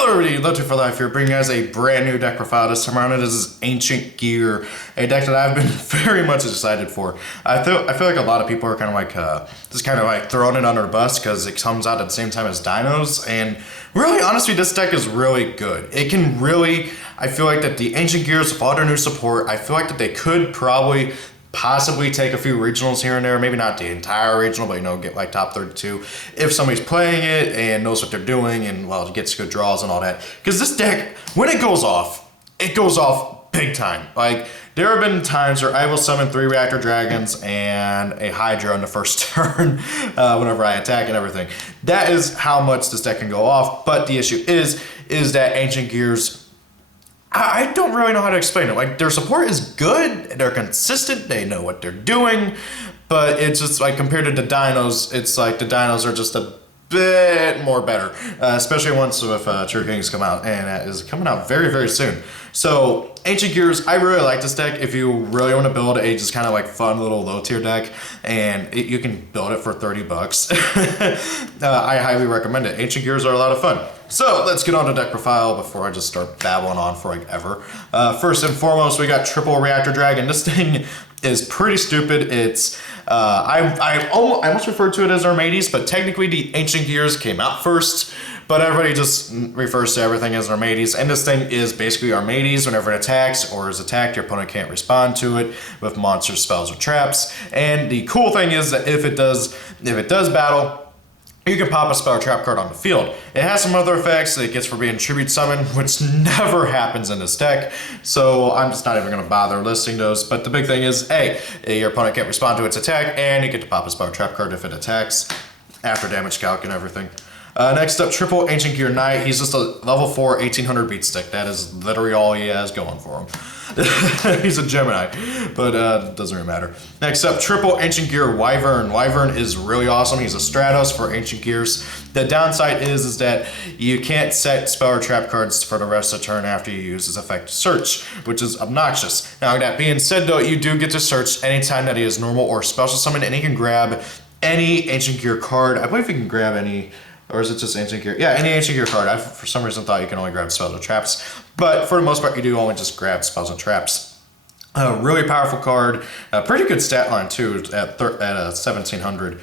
Hello everybody, Love for Life here, bringing you guys a brand new deck profile. This time around it is Ancient Gear, a deck that I've been very much excited for. I feel like a lot of people are kind of like, just kind of like throwing it under the bus because it comes out at the same time as Dinos, and really, honestly, this deck is really good. It can really, I feel like that the Ancient Gears, with all their new support, I feel like that they could probably possibly take a few regionals here and there, maybe not the entire regional, but you know, get like top 32 if somebody's playing it and knows what they're doing and well, gets good draws and all that. Because this deck, when it goes off big time. Like, there have been times where I will summon 3 Reactor Dragons and a Hydra on the first turn whenever I attack and everything. That is how much this deck can go off, but the issue is that Ancient Gears, I don't really know how to explain it. Like, their support is good, they're consistent, they know what they're doing, but it's just like compared to the Dinos, it's like the Dinos are just a bit more better, especially once with True Kings come out, and that is coming out very, very soon. So, Ancient Gears, I really like this deck. If you really want to build a just kind of like fun little low tier deck, and you can build it for 30 bucks, I highly recommend it. Ancient Gears are a lot of fun. So let's get on to deck profile before I just start babbling on for like ever. First and foremost, we got triple Reactor Dragon. This thing is pretty stupid. It's I almost referred to it as Armades, but technically the Ancient Gears came out first. But everybody just refers to everything as Armades, and this thing is basically Armades. Whenever it attacks or is attacked, your opponent can't respond to it with monsters, spells, or traps. And the cool thing is that if it does battle, you can pop a spell or trap card on the field. It has some other effects that it gets for being tribute summon, which never happens in this deck, so I'm just not even going to bother listing those. But the big thing is, A, your opponent can't respond to its attack, and you get to pop a spell or trap card if it attacks, after damage calc and everything. Next up, triple Ancient Gear Knight. He's just a level 4 1800 beat stick. That is literally all he has going for him. He's a Gemini, but doesn't really matter. Next up, triple Ancient Gear Wyvern. Wyvern is really awesome. He's a Stratos for Ancient Gears. The downside is that you can't set spell or trap cards for the rest of the turn after you use his effect Search, which is obnoxious. Now, that being said though, you do get to search anytime that he is normal or special summon, and he can grab any Ancient Gear card. I believe he can grab any. Or is it just Ancient Gear? Yeah, any Ancient Gear card. I, for some reason, thought you can only grab spells or traps. But for the most part, you do only just grab spells and traps. Really powerful card. Pretty good stat line, too, at 1700.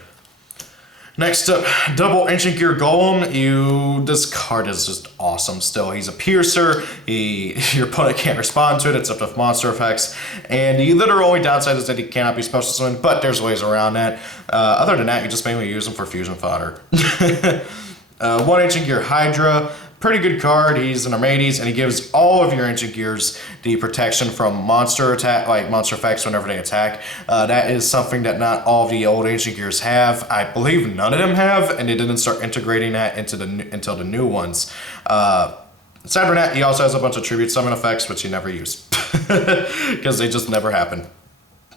Next up, double Ancient Gear Golem. This card is just awesome still. He's a piercer. Your opponent can't respond to it except with monster effects. And the literal only downside is that he cannot be special summoned, but there's ways around that. Other than that, you just mainly use him for fusion fodder. One Ancient Gear Hydra. Pretty good card. He's an Armades, and he gives all of your Ancient Gears the protection from monster attack, like monster effects whenever they attack. That is something that not all of the old Ancient Gears have. I believe none of them have, and they didn't start integrating that until the new ones. Aside from that, he also has a bunch of tribute summon effects, which he never used because they just never happen.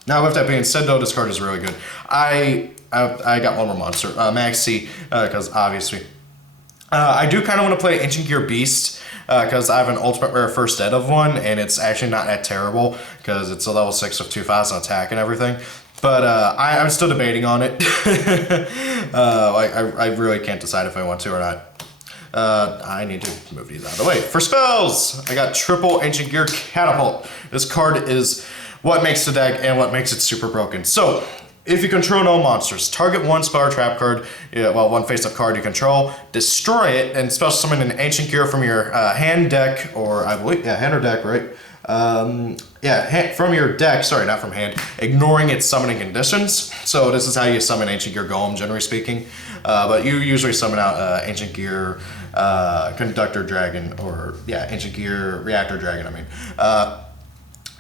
Now, with that being said, though, this card is really good. I got one more monster, Maxi, because obviously. I do kind of want to play Ancient Gear Beast because I have an Ultimate Rare First Ed of one, and it's actually not that terrible because it's a level 6 with 2,000 attack and everything. But I'm still debating on it. I really can't decide if I want to or not. I need to move these out of the way. For spells, I got triple Ancient Gear Catapult. This card is what makes the deck and what makes it super broken. So, if you control no monsters, target one spell or trap card, one face-up card you control, destroy it, and special summon an Ancient Gear from your hand, deck, or I believe, hand or deck, right? From your deck, sorry, not from hand, ignoring its summoning conditions. So this is how you summon Ancient Gear Golem, generally speaking. But you usually summon out Ancient Gear Conductor Dragon, or Ancient Gear Reactor Dragon, I mean.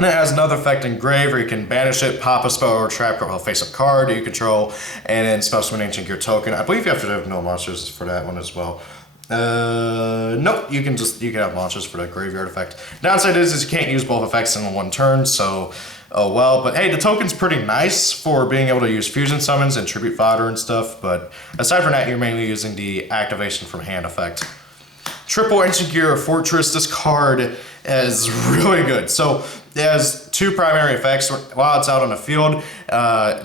And it has another effect in Grave where you can banish it, pop a spell or trap card, face-up card that you control, and then special summon Ancient Gear Token. I believe you have to have no monsters for that one as well. Nope, you can have monsters for that graveyard effect. Downside is you can't use both effects in one turn, so oh well. But hey, the token's pretty nice for being able to use fusion summons and tribute fodder and stuff, but aside from that, you're mainly using the activation from hand effect. Triple Ancient Gear Fortress. This card is really good. So it has two primary effects while it's out on the field.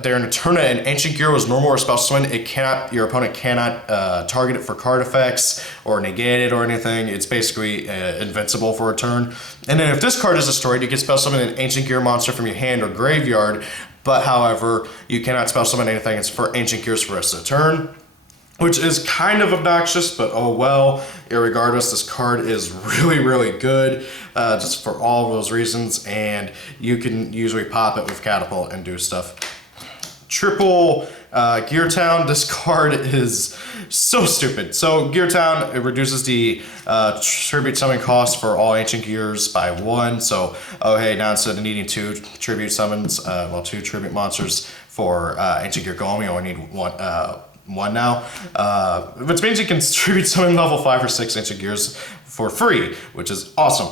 During a tournament, an Ancient Gear was normal or special summon. Your opponent cannot target it for card effects or negate it or anything. It's basically invincible for a turn. And then if this card is destroyed, you can special summon an Ancient Gear monster from your hand or graveyard. But however, you cannot special summon anything. It's for Ancient Gears for the rest of the turn, which is kind of obnoxious, but oh well. Irregardless, this card is really, really good, just for all of those reasons, and you can usually pop it with Catapult and do stuff. Triple Gear Town. This card is so stupid. So Gear Town, it reduces the tribute summon cost for all Ancient Gears by 1. So, oh hey, now instead of needing 2 tribute summons, 2 tribute monsters for Ancient Gear Golem, you only need 1 now, which means you can tribute summon level 5 or 6 Ancient Gears for free, which is awesome.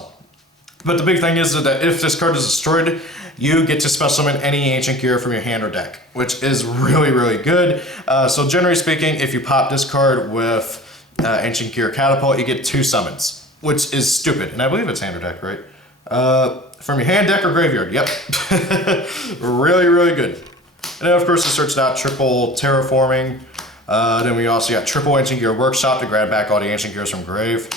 But the big thing is that if this card is destroyed, you get to special summon any Ancient Gear from your hand or deck, which is really, really good. So generally speaking, if you pop this card with Ancient Gear Catapult, you get 2 summons, which is stupid. And I believe it's hand or deck, right? From your hand, deck, or graveyard, yep. Really, really good. And then of course it starts out triple Terraforming. Then we also got triple Ancient Gear Workshop to grab back all the Ancient Gears from grave.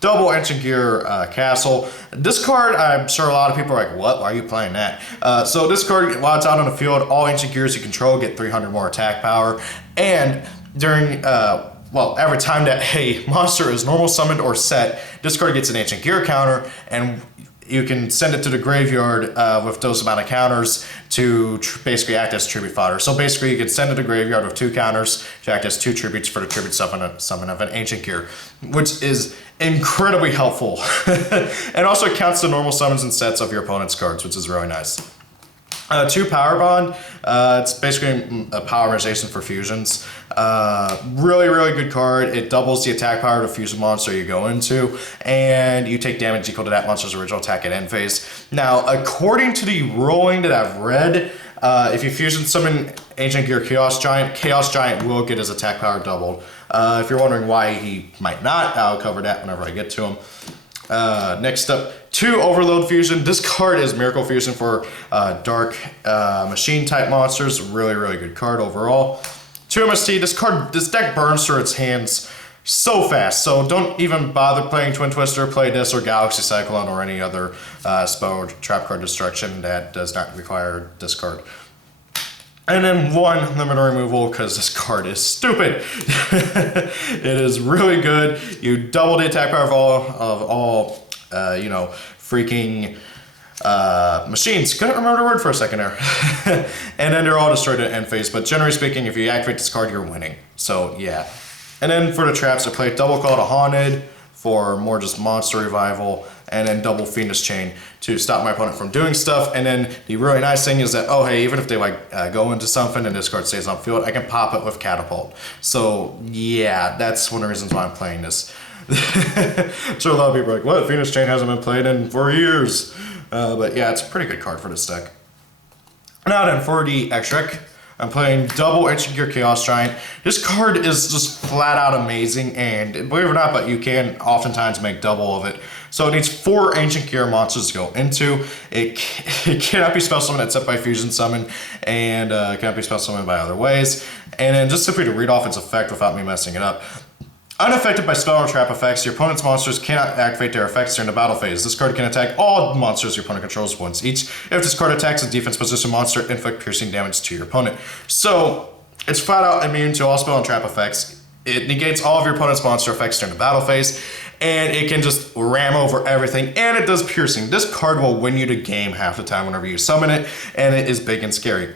Double Ancient Gear Castle. This card, I'm sure a lot of people are like, what? Why are you playing that? So this card, while it's out on the field, all Ancient Gears you control get 300 more attack power. And during, every time that a monster is normal summoned or set, this card gets an Ancient Gear counter, and you can send it to the graveyard with those amount of counters to basically act as tribute fodder. So basically you can send it to the graveyard with 2 counters to act as 2 tributes for the tribute summon of an Ancient Gear, which is incredibly helpful. And also it counts the normal summons and sets of your opponent's cards, which is really nice. 2 Power Bond. It's basically a polymerization for fusions. Really, really good card. It doubles the attack power of the fusion monster you go into, and you take damage equal to that monster's original attack at end phase. Now, according to the ruling that I've read, if you fusion summon Ancient Gear Chaos Giant will get his attack power doubled. If you're wondering why he might not, I'll cover that whenever I get to him. Next up, 2 Overload Fusion. This card is Miracle Fusion for dark machine type monsters. Really, really good card overall. 2 MST. This deck burns through its hands so fast, so don't even bother playing Twin Twister. Play this or Galaxy Cyclone or any other spell or trap card destruction that does not require this card. And then 1 limiter removal, because this card is stupid. It is really good. You double the attack power of all freaking machines. Couldn't remember the word for a second there. And then they're all destroyed at end phase. But generally speaking, if you activate this card, you're winning. So yeah. And then for the traps, I play double Call to Haunted for more just monster revival, and then double Fiendish Chain to stop my opponent from doing stuff. And then the really nice thing is that, oh hey, even if they go into something and this card stays on field, I can pop it with Catapult. So yeah, that's one of the reasons why I'm playing this. I'm sure a lot of people are like, what? Fiendish Chain hasn't been played in for years. But yeah, it's a pretty good card for this deck. Now then, for the Extric, I'm playing double Ancient Gear Chaos Giant. This card is just flat out amazing, and believe it or not, but you can oftentimes make double of it. So it needs 4 Ancient Gear monsters to go into. It cannot be spell summoned except by Fusion Summon, and it cannot be spell summoned by other ways. And then just simply to read off its effect without me messing it up. Unaffected by spell or trap effects, your opponent's monsters cannot activate their effects during the battle phase. This card can attack all monsters your opponent controls once each. If this card attacks a defense position monster, inflict piercing damage to your opponent. So, it's flat out immune to all spell and trap effects. It negates all of your opponent's monster effects during the battle phase, and it can just ram over everything, and it does piercing. This card will win you the game half the time whenever you summon it, and it is big and scary.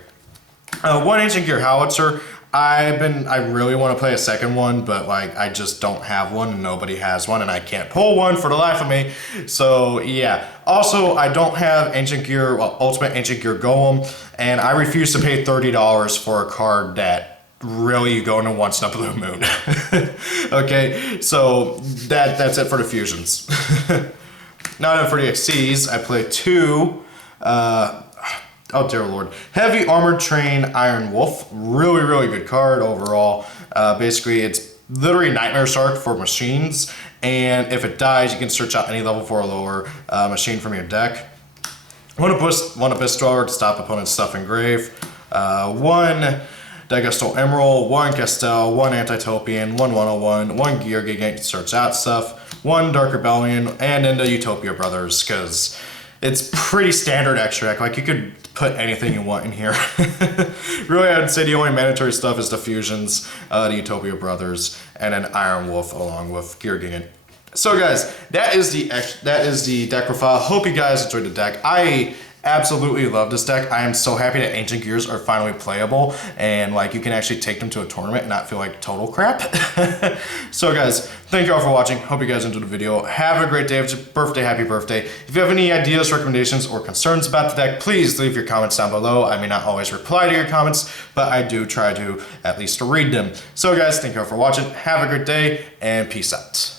1 Ancient Gear Howitzer. I really want to play a second one, but I just don't have one, and nobody has one, and I can't pull one for the life of me. So yeah. Also, I don't have Ultimate Ancient Gear Golem, and I refuse to pay $30 for a card that really you go into once in a blue moon. Okay, so that's it for the fusions. Now then, for the XCs, I play 2. Oh dear lord. Heavy Armored Train Iron Wolf. Really, really good card overall. Basically, it's literally Nightmare Shark for machines, and if it dies, you can search out any level 4 or lower machine from your deck. One Abyss Dweller to stop opponent's stuff in grave. One Dagestral Emerald, one Castel, one Antitopian, one 101, one Gear Gigant to search out stuff, one Dark Rebellion, and then the Utopia Brothers, because it's pretty standard extra deck. Like, you could put anything you want in here. Really, I'd say the only mandatory stuff is the fusions, the Utopia Brothers, and then Iron Wolf along with Gear Gigant. So guys, that is the deck profile. Hope you guys enjoyed the deck. I absolutely love this deck. I am so happy that Ancient Gears are finally playable, and like you can actually take them to a tournament and not feel like total crap. So guys, thank you all for watching. Hope you guys enjoyed the video. Have a great day. If it's your birthday, happy birthday. If you have any ideas, recommendations, or concerns about the deck, please leave your comments down below. I may not always reply to your comments, but I do try to at least read them. So guys, thank you all for watching. Have a great day, and peace out.